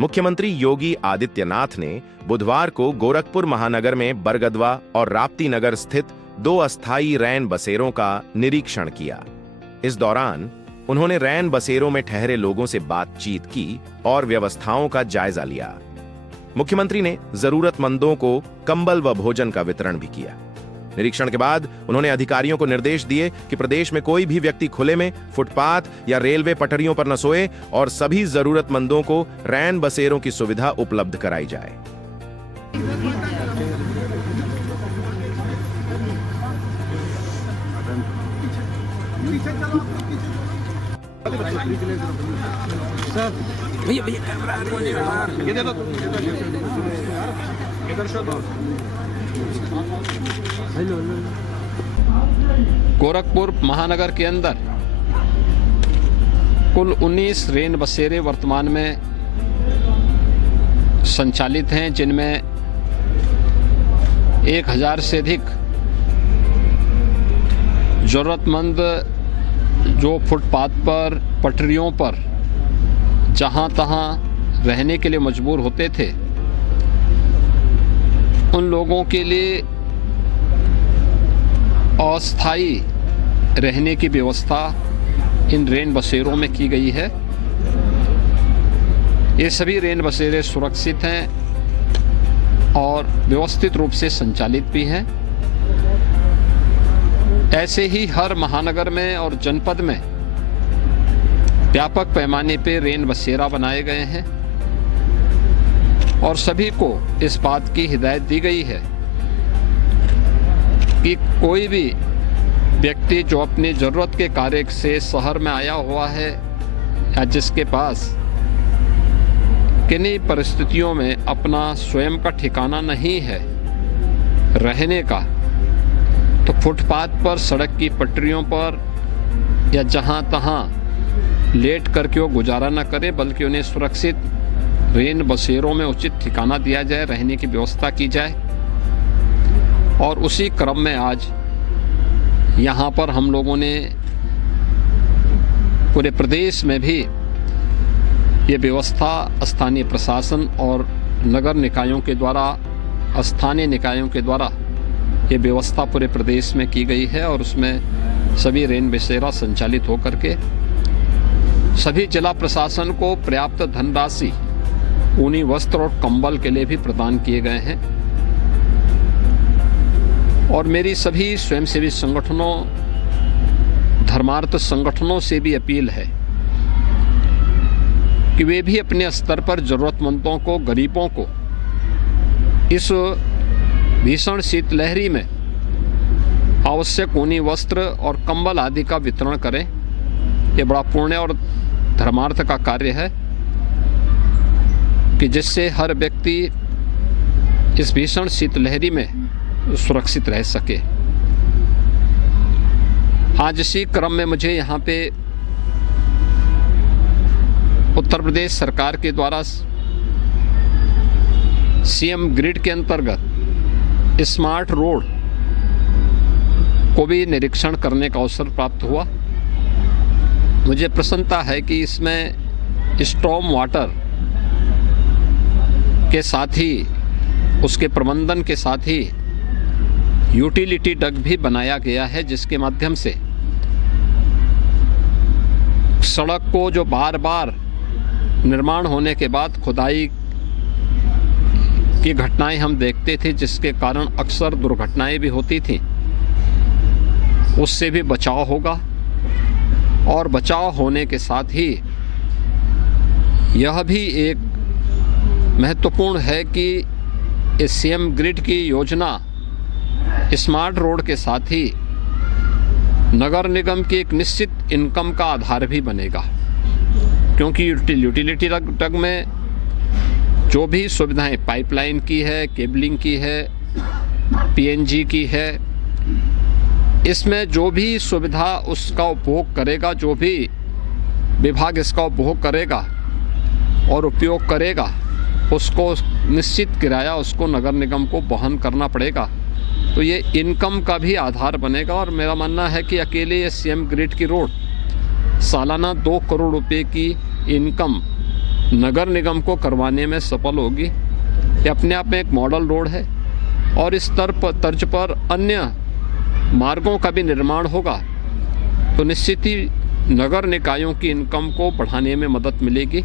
मुख्यमंत्री योगी आदित्यनाथ ने बुधवार को गोरखपुर महानगर में बरगदवा और राप्ती नगर स्थित 2 अस्थायी रैन बसेरों का निरीक्षण किया। इस दौरान उन्होंने रैन बसेरों में ठहरे लोगों से बातचीत की और व्यवस्थाओं का जायजा लिया। मुख्यमंत्री ने जरूरतमंदों को कंबल व भोजन का वितरण भी किया। निरीक्षण के बाद उन्होंने अधिकारियों को निर्देश दिए कि प्रदेश में कोई भी व्यक्ति खुले में, फुटपाथ या रेलवे पटरियों पर न सोए और सभी जरूरतमंदों को रैन बसेरों की सुविधा उपलब्ध कराई जाए। गोरखपुर महानगर के अंदर कुल 19 रेन बसेरे वर्तमान में संचालित हैं, जिनमें 1000 से अधिक जरूरतमंद जो फुटपाथ पर, पटरियों पर जहां तहां रहने के लिए मजबूर होते थे, उन लोगों के लिए अस्थायी रहने की व्यवस्था इन रेन बसेरों में की गई है। ये सभी रेन बसेरे सुरक्षित हैं और व्यवस्थित रूप से संचालित भी हैं। ऐसे ही हर महानगर में और जनपद में व्यापक पैमाने पर रेन बसेरा बनाए गए हैं और सभी को इस बात की हिदायत दी गई है कि कोई भी व्यक्ति जो अपनी ज़रूरत के कार्य से शहर में आया हुआ है या जिसके पास किन्हीं परिस्थितियों में अपना स्वयं का ठिकाना नहीं है रहने का, तो फुटपाथ पर, सड़क की पटरियों पर या जहां तहां लेट करके वो गुजारा न करे, बल्कि उन्हें सुरक्षित रेन बसेरों में उचित ठिकाना दिया जाए, रहने की व्यवस्था की जाए। और उसी क्रम में आज यहाँ पर हम लोगों ने पूरे प्रदेश में भी ये व्यवस्था स्थानीय प्रशासन और नगर निकायों के द्वारा, स्थानीय निकायों के द्वारा ये व्यवस्था पूरे प्रदेश में की गई है और उसमें सभी रेन बसेरा संचालित होकर के सभी जिला प्रशासन को पर्याप्त धनराशि ऊनी वस्त्र और कंबल के लिए भी प्रदान किए गए हैं। और मेरी सभी स्वयंसेवी संगठनों, धर्मार्थ संगठनों से भी अपील है कि वे भी अपने स्तर पर जरूरतमंदों को, गरीबों को इस भीषण शीतलहरी में आवश्यक ऊनी वस्त्र और कंबल आदि का वितरण करें। ये बड़ा पुण्य और धर्मार्थ का कार्य है कि जिससे हर व्यक्ति इस भीषण शीतलहरी में सुरक्षित रह सके। आज इसी क्रम में मुझे यहाँ पे उत्तर प्रदेश सरकार के द्वारा सीएम ग्रिड के अंतर्गत स्मार्ट रोड को भी निरीक्षण करने का अवसर प्राप्त हुआ। मुझे प्रसन्नता है कि इसमें स्टॉर्म वाटर के साथ ही, उसके प्रबंधन के साथ ही यूटिलिटी डक भी बनाया गया है, जिसके माध्यम से सड़क को जो बार बार निर्माण होने के बाद खुदाई की घटनाएं हम देखते थे, जिसके कारण अक्सर दुर्घटनाएं भी होती थी, उससे भी बचाव होगा। और बचाव होने के साथ ही यह भी एक महत्वपूर्ण है कि इस सीएम ग्रिड की योजना स्मार्ट रोड के साथ ही नगर निगम की एक निश्चित इनकम का आधार भी बनेगा, क्योंकि यूटिलिटी डग में जो भी सुविधाएं पाइपलाइन की है, केबलिंग की है, पीएनजी की है, इसमें जो भी सुविधा उसका उपभोग करेगा, जो भी विभाग इसका उपभोग करेगा और उपयोग करेगा, उसको निश्चित किराया उसको नगर निगम को वहन करना पड़ेगा। तो ये इनकम का भी आधार बनेगा। और मेरा मानना है कि अकेले ये सीएम ग्रिड की रोड सालाना 2 करोड़ रुपए की इनकम नगर निगम को करवाने में सफल होगी। ये अपने आप में एक मॉडल रोड है और इस तर्ज पर अन्य मार्गों का भी निर्माण होगा तो निश्चित ही नगर निकायों की इनकम को बढ़ाने में मदद मिलेगी।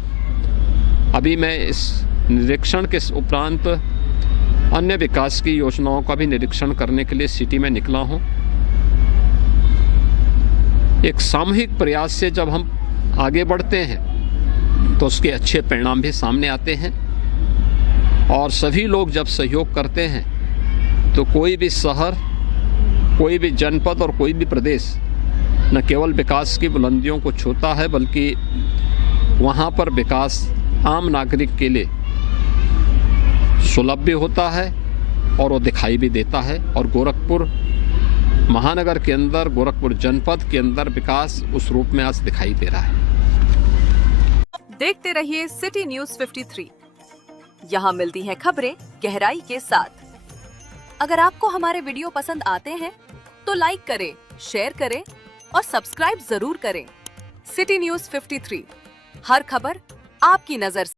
अभी मैं इस निरीक्षण के उपरांत अन्य विकास की योजनाओं का भी निरीक्षण करने के लिए सिटी में निकला हूँ। एक सामूहिक प्रयास से जब हम आगे बढ़ते हैं तो उसके अच्छे परिणाम भी सामने आते हैं और सभी लोग जब सहयोग करते हैं तो कोई भी शहर, कोई भी जनपद और कोई भी प्रदेश न केवल विकास की बुलंदियों को छूता है बल्कि वहाँ पर विकास आम नागरिक के लिए सुलभ भी होता है और वो दिखाई भी देता है। और गोरखपुर महानगर के अंदर, गोरखपुर जनपद के अंदर विकास उस रूप में आज दिखाई दे रहा है। देखते रहिए सिटी न्यूज़ 53। यहाँ मिलती हैं खबरें गहराई के साथ। अगर आपको हमारे वीडियो पसंद आते हैं तो लाइक करें, शेयर करें और सब्सक्राइब जरूर करें। सिटी न्यूज़ 53, हर खबर आपकी नजर से।